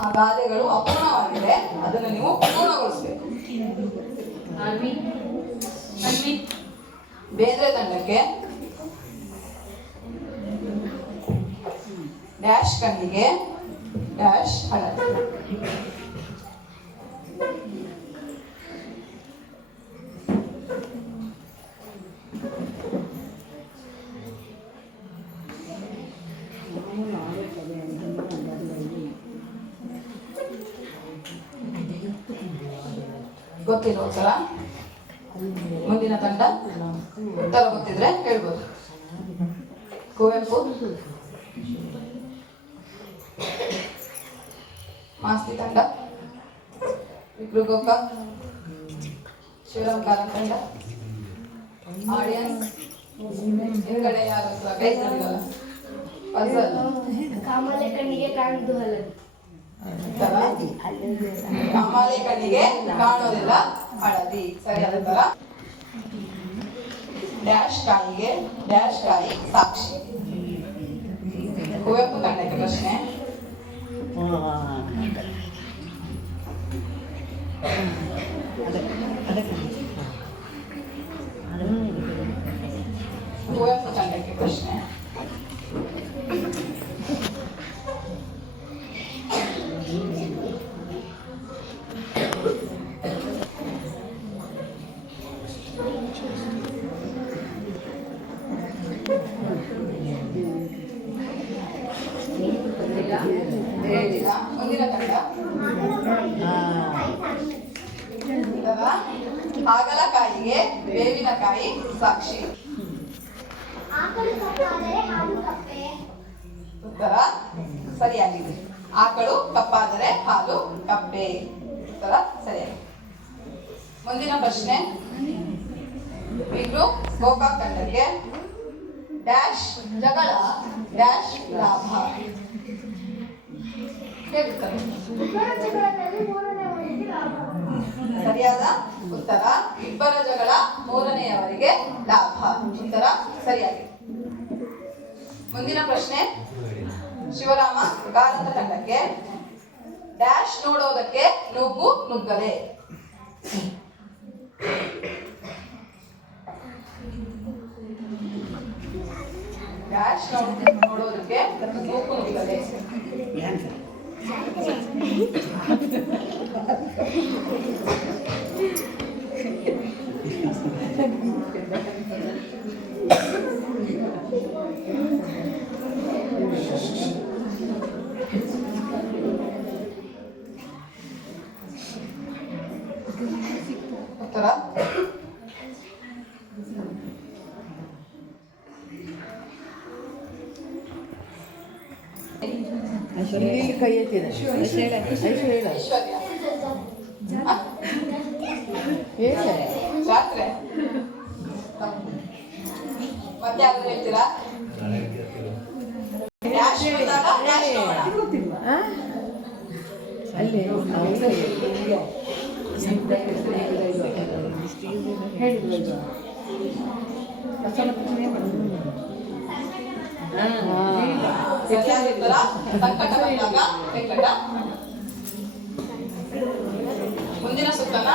ಆ ಗಾದೆಗಳು ಅಪೂರ್ಣವಾಗಿದೆ, ಅದನ್ನು ನೀವು ಪೂರ್ಣಗೊಳಿಸಬೇಕು. ಬೇಂದ್ರೆ ತಂಡಕ್ಕೆ ಡ್ಯಾಶ್ ಕಣ್ಣಿಗೆ ಡ್ಯಾಶ್ ಹಳದಿ. ಗೊತ್ತಿಲ್ಲ ಉತ್ತರ? ಮುಂದಿನ ತಂಡ ಉತ್ತರ ಗೊತ್ತಿದ್ರೆ ಹೇಳ್ಬೋದು. ಕುವೆಂಪು, ಮಾಸ್ತಿ ತಂಡ, ವಿಕ್ರುಗೋಕ, ಶಿವರಾಮ್ ಕಾರಂ ತಂಡ, ಆಡಿಯನ್ಸ್ ಹಿಂಗಡೆ ಯಾರು ಕೈಸಲ್ಲ ಫಜಲ್. ಕಾಮಲೆ ಕಣ್ಣಿಗೆ ಕಾಣುದು ಹಳದಿ. ಕಾಮಾಲೆ ಕಣ್ಣಿಗೆ ಕಾಣೋದಿಲ್ಲ ಹಳದಿ, ಸರಿಯಾದ ಉತ್ತರ. ಡ್ಯಾಶ್ ಕಾಯಿಗೆ ಡ್ಯಾಶ್ ಕಾಯಿ ಸಾಕ್ಷಿ. ಕುವೆಂಪು ತಂಡಕ್ಕೆ ಪ್ರಶ್ನೆ. ಕುವೆಂಪು ತಂಡಕ್ಕೆ ಪ್ರಶ್ನೆ. ಮುಂದಿನ ತಂಡ ಹಾಗಲಕಾಯಿಗೆ ಬೇವಿನಕಾಯಿ ಸಾಕ್ಷಿ. ಉತ್ತರ ಸರಿಯಾಗಿದೆ. ಆಕಳು ಕಪ್ಪಾದರೆ ಹಾಲು ಕಪ್ಪೆ. ಉತ್ತರ ಸರಿಯಾಗಿದೆ. ಮುಂದಿನ ಪ್ರಶ್ನೆ. ವಿಕ್ರು ಗೋಕಾಕ್ ತಂಡಕ್ಕೆ ಡ್ಯಾಶ್ ಜಗಳ ಡ್ಯಾಶ್ ಲಾಭ. ಸರಿಯಾದ ಉತ್ತರ ಇಬ್ಬರ ಜಗಳ ಮೂರನೆಯವರಿಗೆ ಲಾಭ. ಉತ್ತರ ಸರಿಯಾಗಿದೆ. ಮುಂದಿನ ಪ್ರಶ್ನೆ. ಶಿವರಾಮ ಕಾರಂತ ತಂಡಕ್ಕೆ ಡ್ಯಾಶ್ ನೋಡೋದಕ್ಕೆ ನುಗ್ಗು ನುಗ್ಗಲೆ. ಡ್ಯಾಶ್ ನೋಡೋದಕ್ಕೆ ನುಗ್ಗು ನುಗ್ಗಲೆ. ಉತ್ತರ ಕೈ ಎತ್ತಿದೆ. ರಾತ್ರಿ ಮತ್ತೆ ಯಾರು ಹೇಳ್ತೀರಾ? ಅಲ್ಲಿ ಸಂಕಟ ಬಂದಾಗ ಮುಂದಿನ ಸುತ್ತನ